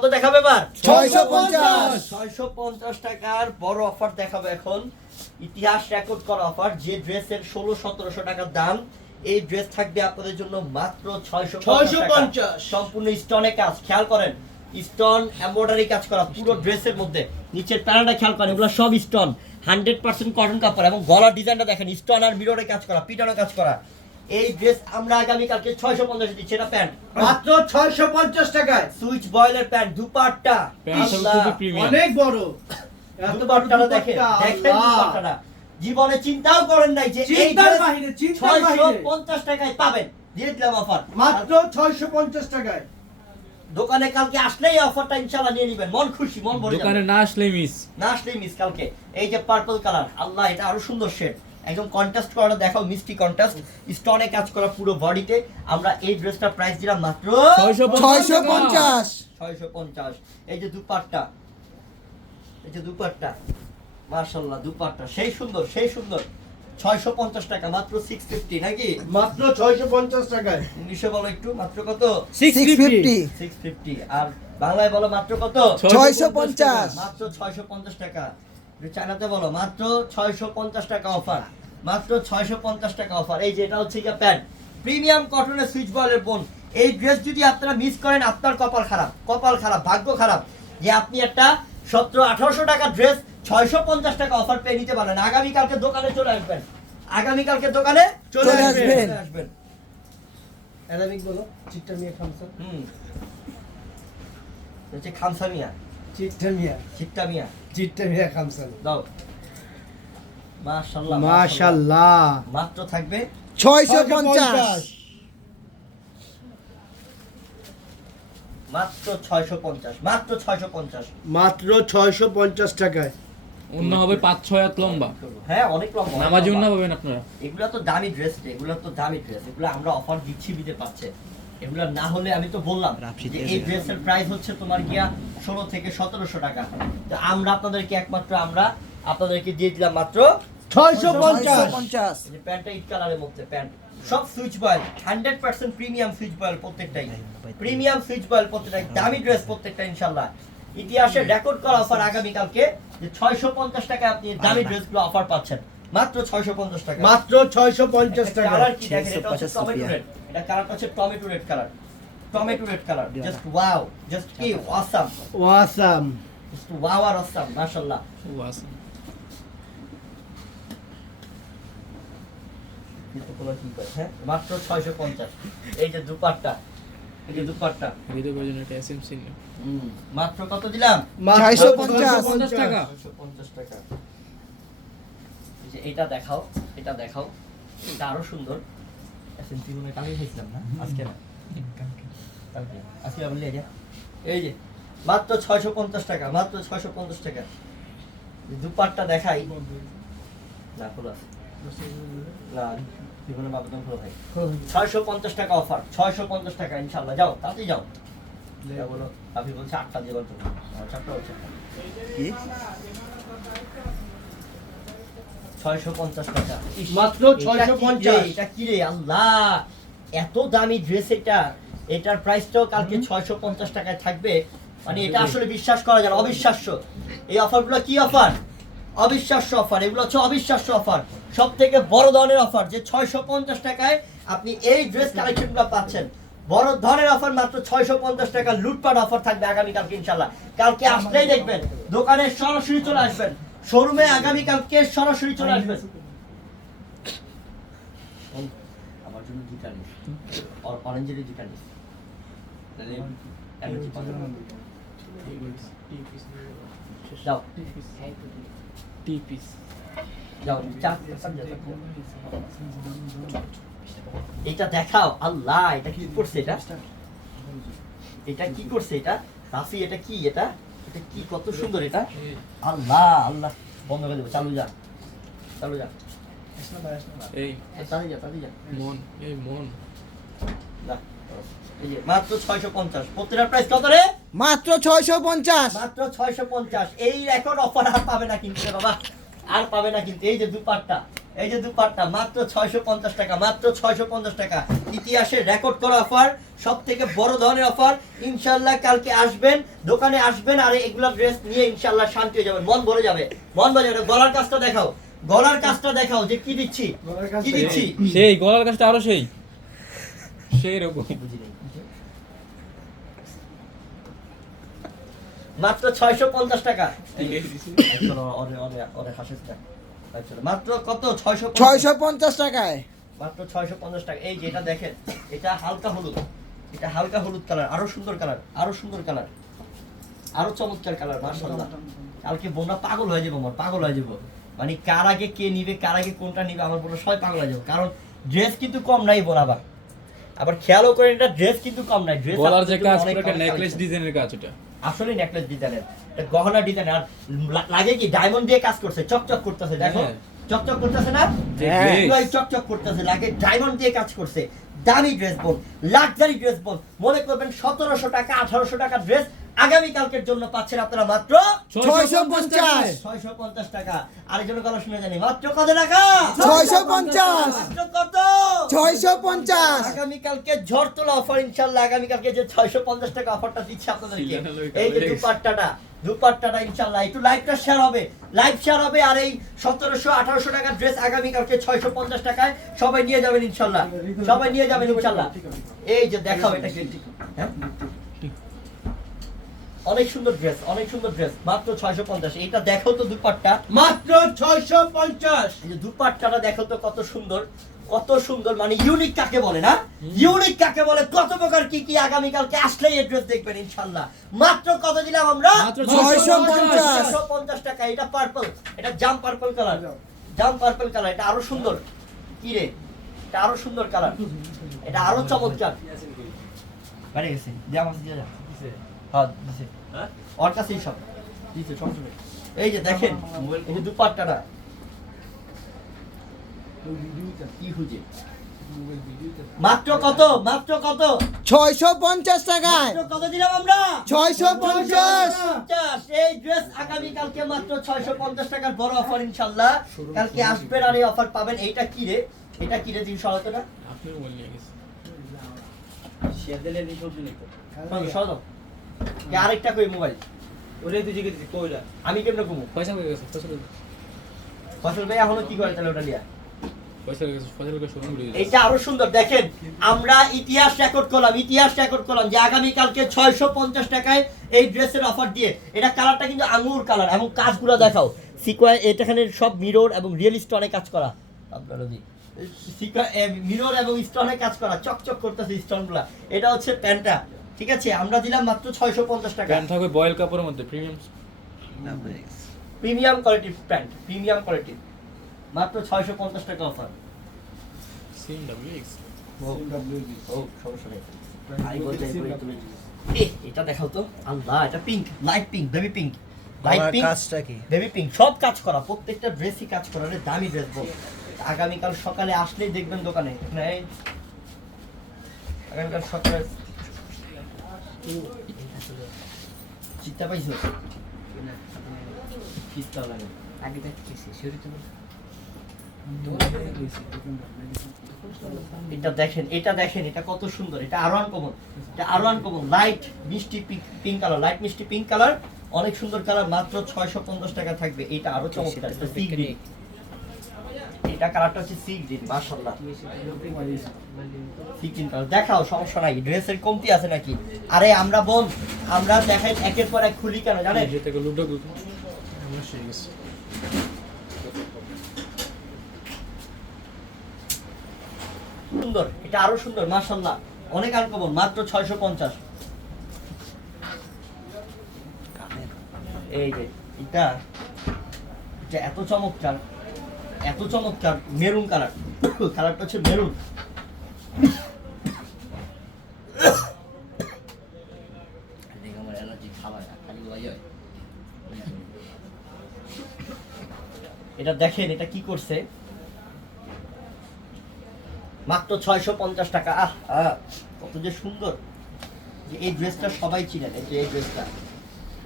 কত দেখাবে এবার? ছয়শো পঞ্চাশ। ছয়শো পঞ্চাশ টাকার বড় অফার দেখাবো এখন। ইতিহাস রেকর্ড করা অফার যে ড্রেসের ষোলো সতেরোশো টাকার দাম। এই ড্রেস থাকবে আপনাদের জন্য মাত্র ছয়শো 650 সম্পূর্ণ স্টোনে কাজ খেয়াল করেন স্টোন এমব্রয়ডারি কাজ করা পুরো ড্রেসের মধ্যে। নিচের প্যানেলটা খেয়াল করেন এগুলো সব স্টোন। হান্ড্রেড পার্সেন্ট কটন কাপড় এবং গলার ডিজাইনটা দেখেন স্টোন আর মিররে কাজ করা পিটানো কাজ করা। এই ড্রেস আমরা আগামীকালকে ছয়শো পঞ্চাশ দিচ্ছি এটা প্যান্ট। মাত্র ছয়শো পঞ্চাশ টাকায়। সুইচ বয়েলের প্যান্ট দুপাট্টা। আসলে অনেক বড়। এত দেখেন দেখেন দুপাট্টাটা। জীবনে চিন্তাও করেন নাই যে চিন্তার বাহিরে, চিন্তার বাহিরে। পঞ্চাশ টাকায় পাবেন। দিয়ে দিলাম অফার মাত্র ছয়শো পঞ্চাশ টাকায়। দোকানে কালকে আসলেই অফারটা ইনশাআল্লাহ নিয়ে নেবেন। মন খুশি মন ভরে দোকানে না আসলে মিস না আসলেই মিস কালকে। এই যে পার্পল কালার আল্লাহ এটা আরও সুন্দর শেড একদম কন্ট্রাস্ট করা দেখাও মিষ্টি কন্ট্রাস্ট স্টোনে কাজ করা পুরো বডিতে আমরা এই ড্রেসটা প্রাইস দিলাম মাত্র ছয়শো ছয়শো পঞ্চাশ। ছয়শো পঞ্চাশ। এই যে দুপাট্টা এই যে দুপাট্টা মার্শাল্লাহ দুপাট্টা সেই সুন্দর সেই সুন্দর। ছয়শো পঞ্চাশ টাকা মাত্র সিক্স ফিফটি নাকি? মাত্র ছয়শো পঞ্চাশ টাকায়। ইংলিশে বলো একটু মাত্র কত? সিক্স ফিফটি সিক্স ফিফটি আর বাংলায় বলো মাত্র কত? ছয়শো পঞ্চাশ। মাত্র ছয়শো পঞ্চাশ টাকা। চায়নাতে বলো। মাত্র ছয়শো পঞ্চাশ টাকা অফার মাত্র ছয়শো পঞ্চাশ টাকা অফার এই যে এটা হচ্ছে গিয়ে প্যান্ট। প্রিমিয়াম কটনের সুইচ বয়েলের বোন। এই ড্রেস যদি আপনারা মিস করেন আপনার কপাল খারাপ। কপাল খারাপ ভাগ্য খারাপ। যে আপনি একটা সতেরো আঠারোশো টাকা ড্রেস ছয়শো পঞ্চাশ টাকা অফার পেয়ে নিতে পারেন আগামীকালকে দোকানে চলে আসবেন। আগামীকালকে দোকানে চলে আসবেন। চলে আসবেন। অ্যারাবিক বলো। চিট্টা মিয়া খামসা হুম। হচ্ছে খামসা মিয়া। চিট্টা মিয়া। চিত্তা মিয়া। চিট্টা মিয়া দাও। মাশাআল্লাহ মাশাল্লাহ। মাত্র থাকবে ছয়শো পঞ্চাশ। মাত্র 650 মাত্র 650 মাত্র ছয়শো পঞ্চাশ টাকায়। অন্য হবে পাঁচ ছয় হাত লম্বা। হ্যাঁ অনেক লম্বা নামাজি। অন্য পাবেন আপনারা। এগুলো তো দামি ড্রেস এগুলো তো দামি ড্রেস এগুলো আমরা অফার দিচ্ছি দিতে পারছে এগুলো না হলে আমি তো বললাম এই ড্রেসের প্রাইস হচ্ছে তোমার গিয়া ষোলো থেকে সতেরোশো টাকা। তো আমরা আপনাদেরকে একমাত্র আমরা আপনাদেরকে দিয়ে দিলাম মাত্র ছয়শো পঞ্চাশ। প্যান্টটা ইট কালারের মধ্যে প্যান্ট। সব Swiss voile hundred percent premium Swiss voile প্রত্যেকটাই। প্রিমিয়াম সুইচ বয়েল প্রত্যেকটাই দামি ড্রেস প্রত্যেকটা ইনশাল্লাহ। ইতিহাসে রেকর্ড করা অফার আগামীকালকে যে ছয়শো পঞ্চাশ টাকায় আপনি দামি ড্রেসগুলো অফার পাচ্ছেন। মাত্র ছয়শো পঞ্চাশ টাকা। মাত্র ছয়শো পঞ্চাশ টাকা। কালার কি দেখেন? এটা হচ্ছে টমেটো রেড এটা কালারটা হচ্ছে tomato red colour tomato red colour just wow just কি অসাম জাস্ট ওয়াও আর অসাম মাশাআল্লাহ। হ্যাঁ মাত্র ছয়শো পঞ্চাশ। এই যে দুপাট্টা। এই যে দুপাট্টা। এসএমসি মাত্র কত দিলাম? ছয়শো পঞ্চাশ। পঞ্চাশ টাকা। যে এটা দেখাও এটা দেখাও। এটা আরও সুন্দর। জীবনে কালকে খেয়েছিলাম না? আজকে না? কালকে। আজকে আপনি এই যে মাত্র ছয়শো পঞ্চাশ টাকা মাত্র ছয়শো পঞ্চাশ টাকা। দুপাটটা দেখাই। না খোলা না জীবনে বাবদম খোলা ভাই। ছয়শো পঞ্চাশ টাকা অফার ছয়শো পঞ্চাশ টাকা ইনশাল্লাহ যাও তাতে যাও। বলো আপনি বলছে আটটা দিয়ে গল্প চারটা বলছে কি? 650 টাকা। মাত্র 650 এটা কি রে আল্লাহ! এত দামি ড্রেস এটা। এটার প্রাইসটাও কালকে 650 টাকায় থাকবে। মানে এটা আসলে বিশ্বাস করা যায় অবিশ্বাস্য। এই অফারগুলো কি অফার অবিশ্বাস্য অফার এগুলো হচ্ছে অবিশ্বাস্য অফার সব থেকে বড় ধরনের অফার যে 650 টাকায় আপনি এই ড্রেস কালেকশনগুলো পাচ্ছেন। বড় ধরনের অফার মাত্র ছয়শো পঞ্চাশ টাকা লুটপাট অফার থাকবে আগামীকালকে ইনশাল্লাহ কালকে আসলেই দেখবেন দোকানে সরাসরি চলে আসবেন। শোরুমে আগামীকালকে সরাসরি চলে আসবে আমার জন্য দুইটা নিস অরেঞ্জেরই দুইটা নিস। যাও টি পিস এটা দেখাও আল্লাহ এটা কি করছে এটা এটা কি করছে এটা রাফি এটা কি এটা এটা কি কত সুন্দর এটা? আল্লাহ আল্লাহ। বন্ধ করে দেবো। চালু যা। চালু যা। এই। যা যা। মন এই মন। এই যে মাত্র ছয়শো পঞ্চাশ। প্রাইস কত রে? মাত্র ছয়শো পঞ্চাশ। মাত্র ছয়শো পঞ্চাশ। এই রেকর্ড অফার আর পাবে না কিন্তু বাবা। আর পাবে না কিন্তু। এই যে দুপাট্টা। এই যে দুপাট্টা মাত্র ছয়শো পঞ্চাশ টাকা মাত্র ছয়শো পঞ্চাশ টাকা। ইতিহাসে রেকর্ড করা অফার সব থেকে বড় ধরনের অফার ইনশাল্লাহ কালকে আসবেন দোকানে আসবেন আর এগুলা ড্রেস নিয়ে ইনশাল্লাহ শান্তি হয়ে যাবে মন ভরে যাবে মন ভরে যাবে। গলার কাজটা দেখাও গলার কাজটা দেখাও যে কি দিচ্ছি কি দিচ্ছি। সেই গলার কাছটা আরও সেই। সেই রকম। মাত্র ছয়শো পঞ্চাশ টাকা। হাসিস। চলো, মাত্র কত? ছয়শো ছয়শো পঞ্চাশ টাকায়। মাত্র ছয়শো পঞ্চাশ টাকা। এই যে এটা দেখেন এটা হালকা হলুদ। এটা হালকা হলুদ কালার আরও সুন্দর কালার আরও সুন্দর কালার। আরও চমৎকার কালার মার্শাল্লাহ কালকে বোনরা পাগল হয়ে যাব আমার পাগল হয়ে যাব। মানে কার আগে কে নিবে কার আগে কোনটা নিবে আমার বোনরা সবাই পাগল হয়ে যাব। কারণ ড্রেস কিন্তু কম নাই বোন আবার আবার খেয়ালও করেন এটা ড্রেস কিন্তু কম নাই। ড্রেস গলার যে কাজ নেকলেস ডিজাইনের কাজ ওটা আসলে নেকলেস ডিজাইনের গহনা ডিজাইন আর লাগে কি ডায়মন্ড দিয়ে কাজ করছে চকচক করতেছে দেখো। চকচক করতেছে না? হ্যাঁ। এগুলাই চকচক করতেছে লাগে ডায়মন্ড দিয়ে কাজ করছে। দামি ড্রেস বোন লাক্সারি ড্রেস বোন মনে করবেন সতেরোশো টাকা আঠারোশো টাকা ড্রেস আগামী কালকের জন্য পাচ্ছেন আপনারা মাত্র ছয়শো পঞ্চাশ। ছয়শো পঞ্চাশ টাকা। আরেকজনের কথা শুনে জানি। মাত্র কত টাকা? ছয়শো পঞ্চাশ। কত? ছয়শো পঞ্চাশ। আগামীকালকে ঝড় তোলা অফার ইনশাল্লাহ আগামীকালকে যে ছয়শো পঞ্চাশ টাকা অফারটা দিচ্ছে আপনাদেরকে এই যে দুপাট্টাটা দুপাট্টাটা ইনশাল্লাহ একটু লাইভটা শেয়ার হবে। লাইভ শেয়ার হবে আর এই সতেরোশো আঠারোশো টাকার ড্রেস আগামীকালকে ছয়শো পঞ্চাশ টাকায় সবাই নিয়ে যাবেন ইনশাল্লাহ। সবাই নিয়ে যাবেন ইনশাল্লাহ। এই যে দেখাও এটা কি? হ্যাঁ? অনেক সুন্দর ড্রেস অনেক সুন্দর ড্রেস মাত্র ছয়শো পঞ্চাশ। এইটা দেখো তো দুপাট্টা। মাত্র ছয়শো পঞ্চাশ। এই যে দুপাট্টাটা দেখো তো কত সুন্দর কত সুন্দর। মানে ইউনিক কাকে বলে না? ইউনিক কাকে বলে? কত প্রকার কি কি আগামীকালকে আসলেই এড্রেস দেখবেন ইনশাল্লাহ। মাত্র কত দিলাম আমরা? ছয়শো পঞ্চাশ। ছয়শো পঞ্চাশ টাকা। এটা পার্পল এটা জাম পার্পল কালার জাম পার্পল কালার এটা আরও সুন্দর। কি রে? এটা আরও সুন্দর কালার এটা আরও চমৎকার। বাইরে গেছে। জাম আছে দিয়ে যা। হ্যাঁ দিছে। ওর কাছেই সব। দিছে সমস্যা এই যে দেখেন এই যে দুপাট্টাটা কি খুঁজে? মাত্র কত? মাত্র কত? ছয়শো পঞ্চাশ টাকায়। কত দিলাম আমরা? ছয়শো পঞ্চাশ। এই ড্রেস আগামী কালকে মাত্র ছয়শো পঞ্চাশ টাকার বড় অফার ইনশাল্লাহ। কালকে আসবেন আর এই অফার পাবেন। এইটা কি রে? এটা কি রে দিন সরাতো না? আপনি বল নিয়ে গেছে সরাতো আরেকটা কই মোবাইল আমি কেমনে কমু পয়সা হয়ে গেছে গেছে। ফসল ভাই এখনও কি করে তাহলে ওটা লিয়া ঘুরে আরও সুন্দর দেখেন আমরা ইতিহাস রেকর্ড করলাম ইতিহাস রেকর্ড করলাম যে আগামী কালকে ছয়শো পঞ্চাশ টাকায় এই ড্রেসের অফার দিয়ে এটা কালারটা কিন্তু আঙুর কালার এবং কাজগুলো দেখাও। সিকোয়া এটাখানে সব মিরর এবং রিয়েল স্টোনে কাজ করা। আপনারা মিরর এবং স্টোনে কাজ করা চকচক করতেছে স্টোনগুলা এটা হচ্ছে প্যান্টটা। ঠিক আছে আমরা দিলাম মাত্র ছয়শো পঞ্চাশ টাকা। প্যান্ট থাকবে বয়েল কাপড়ের মধ্যে প্রিমিয়াম। প্রিমিয়াম কোয়ালিটির প্যান্ট প্রিমিয়াম কোয়ালিটির মাত্র ছয়শো পঞ্চাশ টাকা অফার সিম ডাব্লিউ এক্স ও সমস্যা নেই। আই বলতে এটা দেখাও তো। আল্লাহ এটা pink light pink baby pink light pink কাজটা কি? বেবি পিঙ্ক সব কাজ করা প্রত্যেকটা ড্রেসই কাজ করা রে দামি ড্রেস বল। আগামীকাল সকালে আসলেই দেখবেন দোকানে। আগামীকাল সকালে চিন্তা পাইছো চিন্তা লাগে আগে দেখতেছি শরীর এটা দেখেন এটা দেখেন এটা কত সুন্দর এটা আরও আনকমন এটা আরও আনকমন লাইট মিষ্টি পিঙ্ক কালার লাইট মিষ্টি পিঙ্ক কালার অনেক সুন্দর কালার মাত্র ছয়শো পঞ্চাশ টাকা থাকবে এটা আরও চমৎকার এটা কালারটা হচ্ছে সি গ্রিন মাশাআল্লাহ। Sea green colour. দেখাও সমস্যা নাই। ড্রেসের কমতি আছে নাকি? আরে আমরা বোন আমরা দেখাই একের পর এক খুলি কেন জানেন? লুডো গুলো। গেছে সুন্দর এটা আরও সুন্দর মাশাআল্লাহ। অনেক আনকমন মাত্র ছয়শো পঞ্চাশ। এই যে এটা এটা এত চমৎকার। এত চমৎকার মেরুন কালার। কালারটা হচ্ছে মেরুন। আমার অ্যালার্জি খাবার খালি ওয়াই এটা দেখেন এটা কি করছে? মাত্র ছয়শো পঞ্চাশ টাকা। আহ আহ কত যে সুন্দর। যে এই ড্রেসটা সবাই চিনেন এই যে এই ড্রেসটা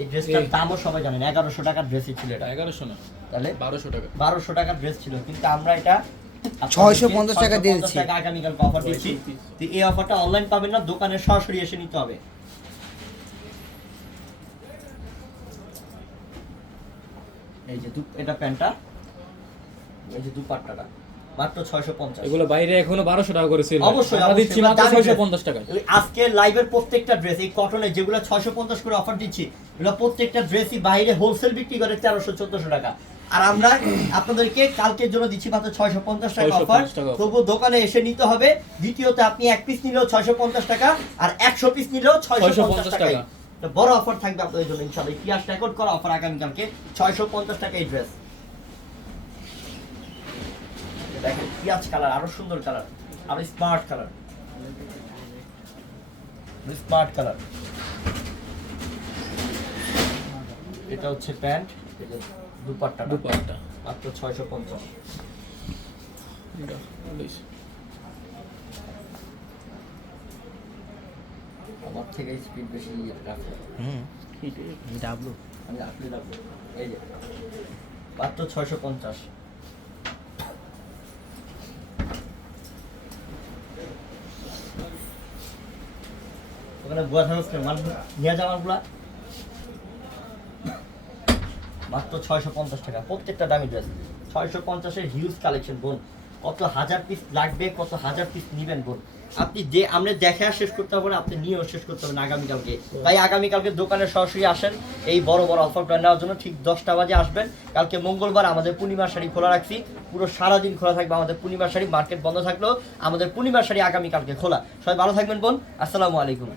এই ড্রেসটার দামও সবাই জানেন এগারোশো টাকার ড্রেসই ছিল এটা। এগারোশো না। তাহলে বারোশো টাকা। বারোশো টাকার ড্রেস ছিল কিন্তু আমরা এটা 650 টাকা দিয়ে দিচ্ছি। টাকা আগামীকালকে অফার দিচ্ছি। তো এই অফারটা অনলাইন পাবেন না দোকানে সরাসরি এসে নিতে হবে। এই যে দু- এটা প্যান্টটা এই যে দুপাট্টাটা মাত্র ছয়শো পঞ্চাশ। এগুলো বাইরে এখনও বারোশো টাকা করে সেল অবশ্যই, আমরা দিচ্ছি মাত্র ছয়শো। পঞ্চাশ আজকে লাইভের প্রত্যেকটা ড্রেস এই কটনের যেগুলো ছয়শো পঞ্চাশ করে অফার দিচ্ছি এগুলো প্রত্যেকটা ড্রেসই বাইরে হোলসেল বিক্রি করে তেরোশো চোদ্দশো টাকা। আর আমরা আপনাদেরকে কালকের জন্য দিচ্ছি মাত্র ছয়শো পঞ্চাশ টাকা অফার। তবু দোকানে এসে নিতে হবে। দ্বিতীয়ত আপনি এক পিস নিলেও ছয়শো পঞ্চাশ টাকা আর একশো পিস নিলেও ছয়শো পঞ্চাশ টাকা। বড় অফার থাকবে আপনাদের জন্য ইনশাল্লাহ ইতিহাস রেকর্ড করা অফার আগামীকালকে ছয়শো পঞ্চাশ টাকা এই ড্রেস দেখেন পিঁয়াজ কালার আরও সুন্দর কালার আরও স্মার্ট কালার স্মার্ট কালার এটা হচ্ছে প্যান্ট। এটা দুপাট্টা দুপাট্টা। মাত্র ছয়শো পঞ্চাশ। আমার থেকে স্পিড বেশি রাখো। ডাবলু। আমি আপনি রাখব এই যে মাত্র ছয়শো পঞ্চাশ। ওখানে বুয়া থাকস মাল নিয়ে যাওয়ারগুলা মাত্র ছয়শো পঞ্চাশ টাকা। প্রত্যেকটা দামি ড্রেস ছয়শো পঞ্চাশের হিউজ কালেকশন বোন। কত হাজার পিস লাগবে, কত হাজার পিস নিবেন, বোন। আপনি যে আমরা দেখে আর শেষ করতে হবে না, আপনি নিয়েও শেষ করতে হবে না আগামীকালকে। তাই আগামীকালকে দোকানে সরাসরি আসেন, এই বড় বড় অফারটা নেওয়ার জন্য ঠিক দশটা বাজে আসবেন। কালকে মঙ্গলবার আমাদের পূর্ণিমার শাড়ি খোলা রাখছি। পুরো সারাদিন খোলা থাকবে আমাদের পূর্ণিমার শাড়ি মার্কেট বন্ধ থাকলেও আমাদের পূর্ণিমার শাড়ি আগামীকালকে খোলা। সবাই ভালো থাকবেন, বোন। আসসালামু আলাইকুম।